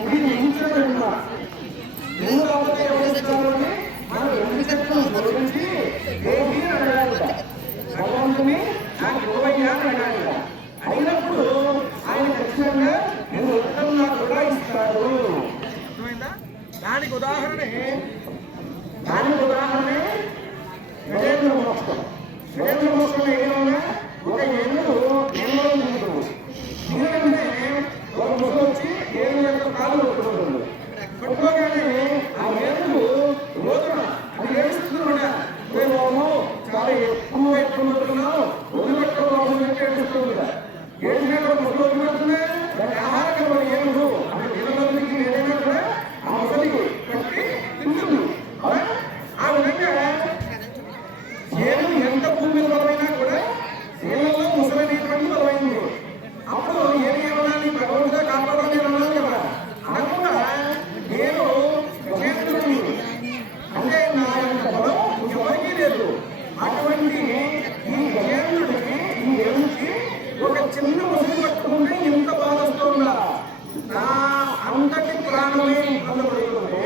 ఇది నిలిచిన కాకపోతే ఎవరిస్తామని మనం ఎన్ని చెప్తాం గురించి ఏమీ అడగాలి భగవంతుని నాకు ఇవ్వయ్యా అని అడగాలి. అయినప్పుడు ఆయన ఖచ్చితంగా నేను ఉత్తరంగా కూడా ఇస్తాడు. దానికి ఉదాహరణే గజేంద్ర మోక్షం. గజేంద్ర మోక్షంలో ఏమన్నా ఒక ఏనుగు ఉంటుంది. ఎందుకంటే ఒక ముసలు వచ్చి ఏనుగు యొక్క కాలు పట్టుకుంటుంది. పట్టుకోగానే ఆ ఏనుగు రోజున అది ఏడుస్తున్నాడు. చాలా ఎక్కువ ఎట్టుకుంటున్నావు వదిలిపెట్టుకోవాలని చెప్పి ఏడుస్తుంది. ఏడుగా ముసలు వదిలిపెడుతున్నా దాని ఆహారం ఏనుగు అంటే నిలబడికి ఏదైనా కూడా ఆ ముసలికి కట్టి తింటుంది. ఆ విధంగా ఏనుగు ఎంత భూమి బలమైనా కూడా ఏనుగులో ముసలైనటువంటి బలమైంది. అప్పుడు ఏమనాలి భగవంతుగా కాపాడాలి అనాలి కదా. అనకుండా నేను చేతుడిని అంటే నా యొక్క బలం ఎవరికీ లేదు. అటువంటి ఈ ఏనుడికి ఈ ఏనుగుకి ఒక చిన్న ముసలి పట్టుకుంటే ఎంత బాధ వస్తుందా. నా అంతటి ప్రాణమే పొందబడుతుంటే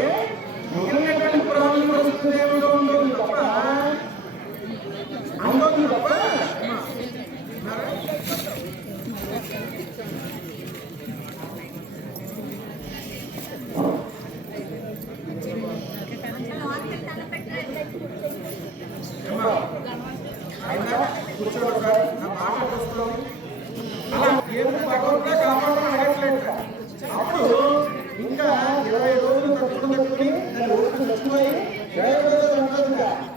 మిగిలినటువంటి ప్రాణం పరిస్థితి ఏమిటో ఉంటుంది తప్ప అందుతుంది తప్ప కూర్చోడు సార్ నా మాట వస్తుంది. అలా ఏమి భగవంతుగా కాపాడమని అడగట్లేదు. అప్పుడు ఇంకా 20 రోజులు తట్టుకుని దాన్ని ఓటుకు తెచ్చుకొని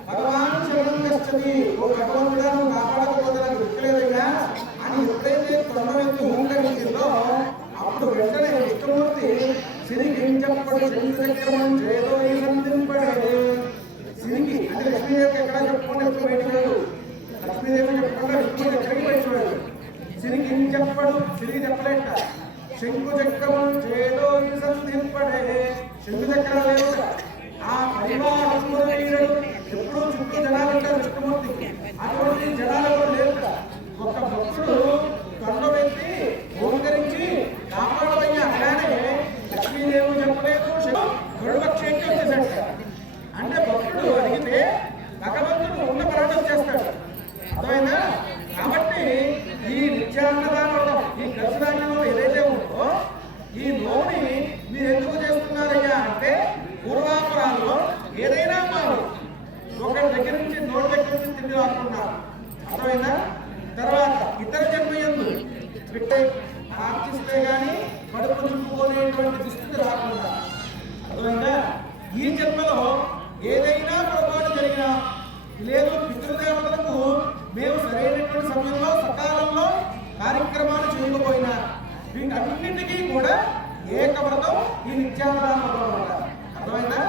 భగవాన్ శరణం గచ్చతి, ఓ భగవంతుడా నువ్వు కాపాడకపోతే నాకు దిక్కులేదయ్యా అని ఎప్పుడైతే తొండవెత్తి హోంకరించిందో అప్పుడు వెంటనే విష్ణుమూర్తి సిరిగించప్పటి చంద్రచక్రమం చేదో సంధింపడే. సిరికి అంటే లక్ష్మీదేవికి ఎక్కడ చెప్పుకుంటే ఎప్పుడు బయటకు లేదు. లక్ష్మీదేవి చెప్పకుండా విష్ణుమూర్తి ఎక్కడికి బయటకు. సిరిగించప్పడు సిరికి చెప్పలేట. శంకు చక్రమం చేదో సంధింపడే. శంకు చక్రాలు లేవు. ఆ పరివారుడు ఎప్పుడూ చుట్టూ జనాలు ఉంటారు విష్ణుమూర్తికి. అటువంటి జనాలలో లేదు. ఒక భక్తుడు కొండవెత్తి ఓంకరించి కాపాడవయ్యా అనగానే లక్ష్మీదేవి చెప్పలేదు. గరుడపక్షేకి వచ్చేసాడు. అంటే భక్తుడు అడిగితే భగవంతుడు ఉన్న పరాటం చేస్తాడు. అర్థమైందా? కాబట్టి ఈ నిత్యాన్నదానంలో ఈ గర్భధాన్యంలో ఏదైతే ఉందో ఈ నోని మీరు ఎందుకు చేస్తున్నారయ్యా అంటే పూర్వాపురాల్లో ఏదైనా మారు ఒకరి దగ్గర నుంచి నోటి దగ్గర నుంచి తిండి రాకున్నారు. అర్థమైందా? తర్వాత ఇతర జన్మయందు ఆర్చిస్తే గానీ కడుపు నింపుకునేటువంటి దుస్థితి రాకుండా. అర్థమైందా? ఈ జన్మలో ఏదైనా పొరపాటు జరిగినా లేదు పితృదేవతలకు మేము సరైనటువంటి సమయంలో సకాలంలో కార్యక్రమాలు చేయకపోయినా వీటన్నింటికీ కూడా ఏకవ్రతం ఈ నిత్యాన్నదాన వ్రతం అన్నమాట. అర్థమైందా?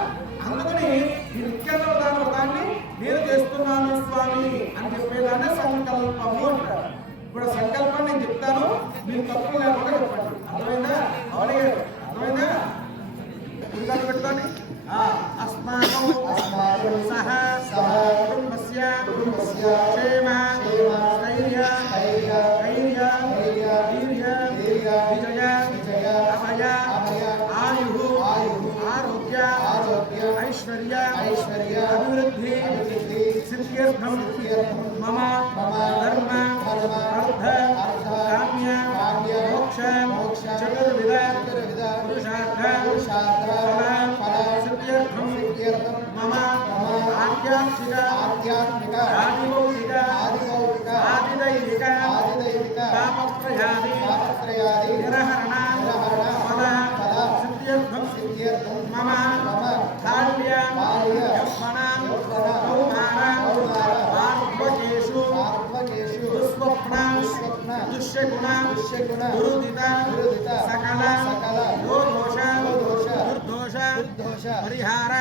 అందుకని ఈ నిత్యాన్నదాన వ్రతాన్ని నేను చేస్తున్నాను స్వామి అని చెప్పేదాన్ని సంకల్పము అంటారు. ఇప్పుడు సంకల్పం నేను చెప్తాను, మీరు తప్పు లేకుండా చెప్పండి. అర్థమైందా? అడిగారు. అర్థమైందా? గురికాలు పెట్టుకోండి. అస్మాకం సహ కుటుంబస్య క్షేమ స్థైర్య ధైర్య వీర్య విజయ అభయ ఆయు ఆరోగ్య ఐశ్వర్య అభివృద్ధి సిద్ధ్యర్థం మమ ధర్మ అర్థ కామ్య మోక్ష చతుర్విధ పురుషార్థ ఫల సిద్ధ్యర్థం మమ ఆధ్యాత్మిక ఆదిభౌతిక ఆదిదైవిక తాపత్రయాది నిరహరణ ఫల సిద్ధ్యర్థం మమ ధార్య యౌవన కౌమార ఆత్మకేషు దుస్వప్న దుశ్శకున దురుదిత సకల యోదోష దుర్దోష పరిహార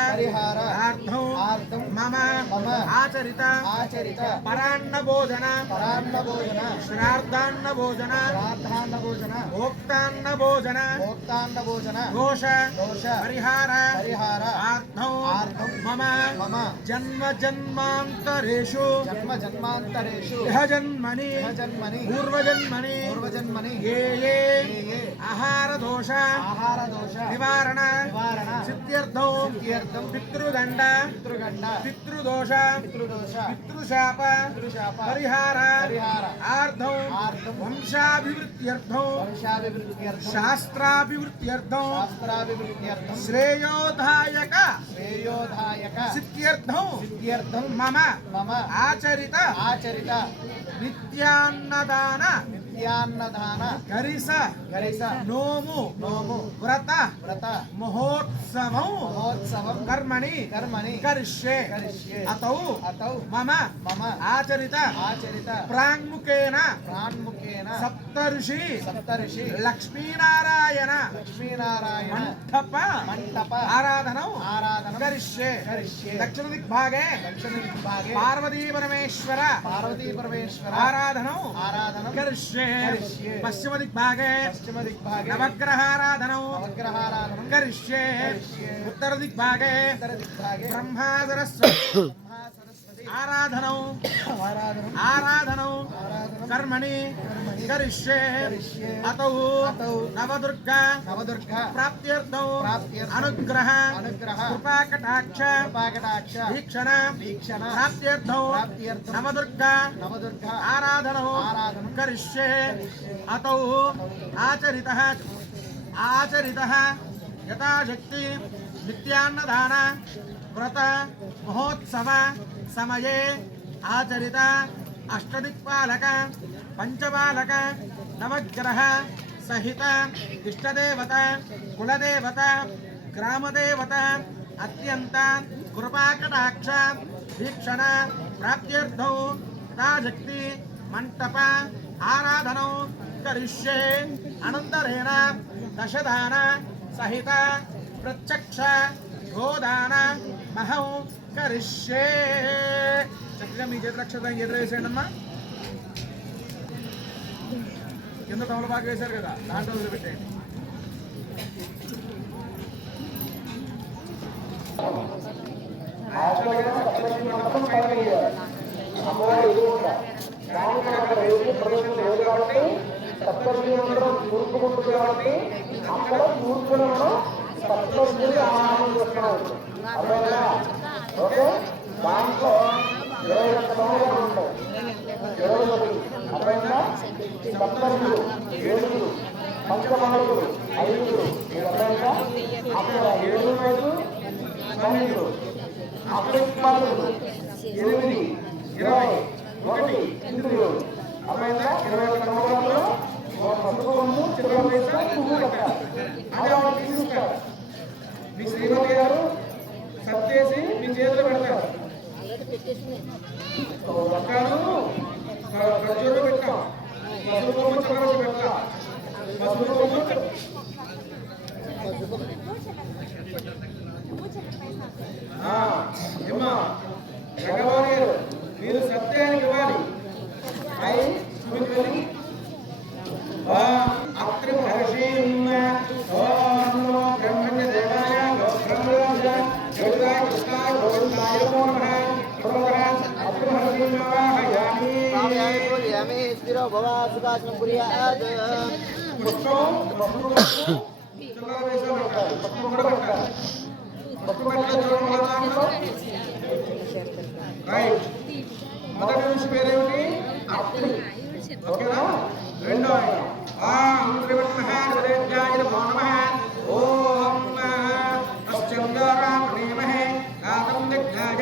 मम मम आचरित आचरित परान्न भोजन श्राद्धान्न भोजन भोक्तान्न भोजन दोष परिहार आर्धौ मम जन्म जन्मान्तरेषु इह जन्मनि पूर्वजन्मनि ये आहार दोष निवारण सिद्ध्यर्थौ पितृदंड पितृदोष पितृशाप परिहार आर्धौ वंशाभिवृद्ध्यर्थौ शास्त्राभिवृद्ध्यर्थौ श्रेयोदायक सिद्ध्यर्थौ मम आचरित नित्यान्नदान गरिस नोमु व्रत महोत्सवं कर्मणि करिष्ये अतौ मम आचरित प्राङ्मुखेन सप्तऋषि लक्ष्मीनारायण मण्डप आराधनौ करिष्ये दक्षिण दिग्भागे पार्वती परमेश्वर आराधनौ करिष्ये पश्चिम दिग्भागे नवग्रहाराधनौ करिष्ये उत्तर दिग्भागे ब्रह्मा सरस्वती आराधनौ कर्मणि करिष्ये अतौ नवदुर्गा प्राप्त्यर्थौ अनुग्रह कृपाकटाक्ष वीक्षण प्राप्त्यर्थौ नवदुर्गा आराधनौ करिष्ये अतौ आचरितः यथाशक्ति नित्यान्नदान व्रत महोत्सव समये आचरित अष्टदिक्पालक पंचपालक नवग्रह सहित इष्टदेवता कुलदेवता ग्रामदेवता अत्यंत कृपाकटाक्ष वीक्षण प्राप्त्यर्थौ यथाशक्ति मंटप आराधनौ करिष्ये अनंतरेण दशदान सहित प्रत्यक्ष गोदान महौ करिष्ये చక్కగా మీ చేతి రక్షణ ఎదురు వేసేయండమ్మా కింద తమలపాకు వేశారు కదా దాంట్లో వదిలిపెట్టేయండి ఓకే దాంట్లో 21 సంవత్సరాలు ఉంటాయి 21 అర్థమైందా సప్తరులు 7 పంచమహరులు 5 అర్థమైందా అక్కడ 7 9 అప్పుడు 8 20 ఇంద్రులు అర్థమైందా 21 సంవత్సరాలు పసుపు చిత్రవేశ పువ్వు కట్టాలి అదే వాళ్ళు తీసుకుంటారు మీ శ్రీమతి గారు సత్తేసి మీ చేతిలో పెడతారు పక్కను ఖర్జూరలో పెట్టాం పసుపు కొమ్మ చక్కెర పెట్టాం పసుపు కొమ్మ ఏమా భగవాన్ గారు మీరు సత్యానికి ఇవ్వాలి అయి చూపించాలి అత్రి మహర్షి బ్రహ్మణ్య దేవాయ బ్రహ్మరాజ యోగాయ కృష్ణాయ గోవిందాయ నమో నమః అత్రి మహర్షి నమః యామి స్థిరో భవ సుఖాసనం కుర్యాత్ పుష్పం చంద్రవేశం పెట్టాలి పుష్పం కూడా పెట్టాలి పుష్పం పెట్టాలి చూడండి రైట్ మొదటి నుంచి పేరేమిటి అత్రి ఓకేనా రెండో ఓం త్రివర్ణహాయ నమో నమః ఓం అశ్చందరామణేమహే ఆతం దిగ్గాయ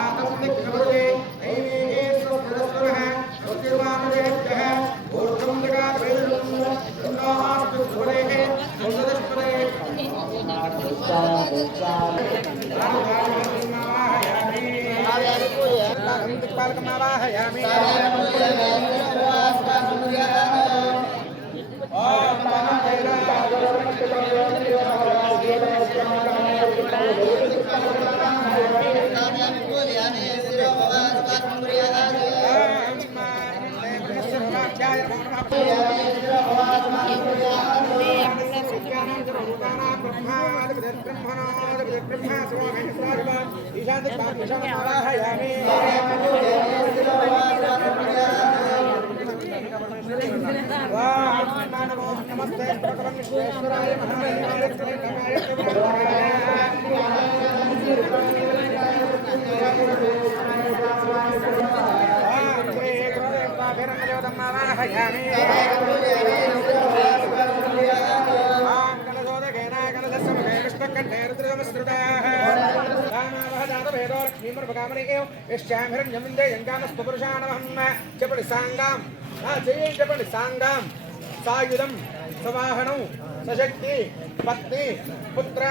ఆతం దిగ్గవదే ఐవేశ్వరస్వరః స్వస్తిర్వామదేభ్యః ఊర్ధ్వం దిగావేదం నందాస్తు ధ్వరేః సుందరస్పదే పాలకమావాహయామి ఓం నమస్తే విశ్వేశ్వరాయ మహాదేవాయ చెప్పండి సాంగం సాయుధం సవాహనం సశక్తి పత్ని పుత్ర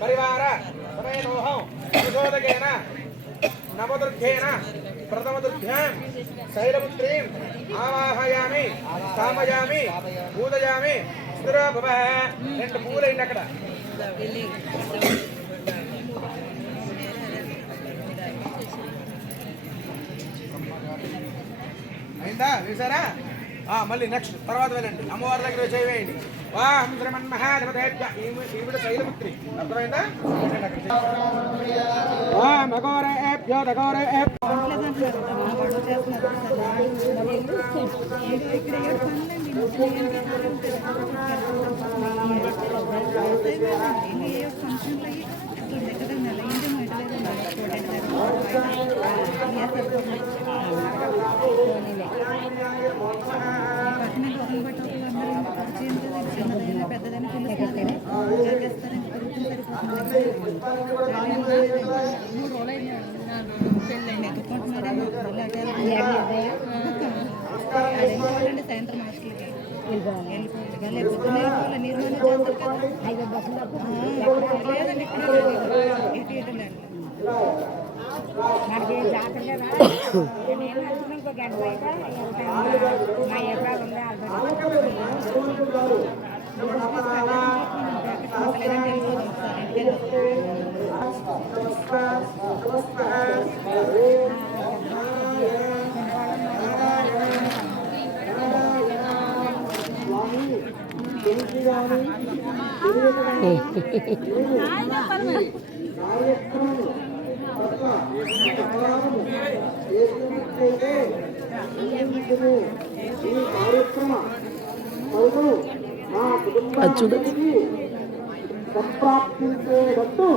పరివార సమేతోహం ప్రచోదకేన నవదుర్గేన ప్రథమదుర్భ్యాం శైలపుత్రీం ఆవాహయామి స్థాపయామి పూజయామి స్థిరో భవ. రెండు పూలైంది అక్కడ. అయిందా వేసారా? మళ్ళీ నెక్స్ట్ తర్వాత వెళ్ళండి అమ్మవారి దగ్గర చేయవేయండి. వాహం శ్రీమన్మహాదేవతేభ్య ఈవిడ శైలపుత్రి. అర్థమైందా? మగోరేభ్యో పెద్దదని సాయంత్రం హాస్టల్కి లేదండి ఇక్కడ మనకి జాతరగా నేను వచ్చిన ఇంకో గంట బయట మా ఎకరాలు ఉంది సంప్రాప్తించేటట్టు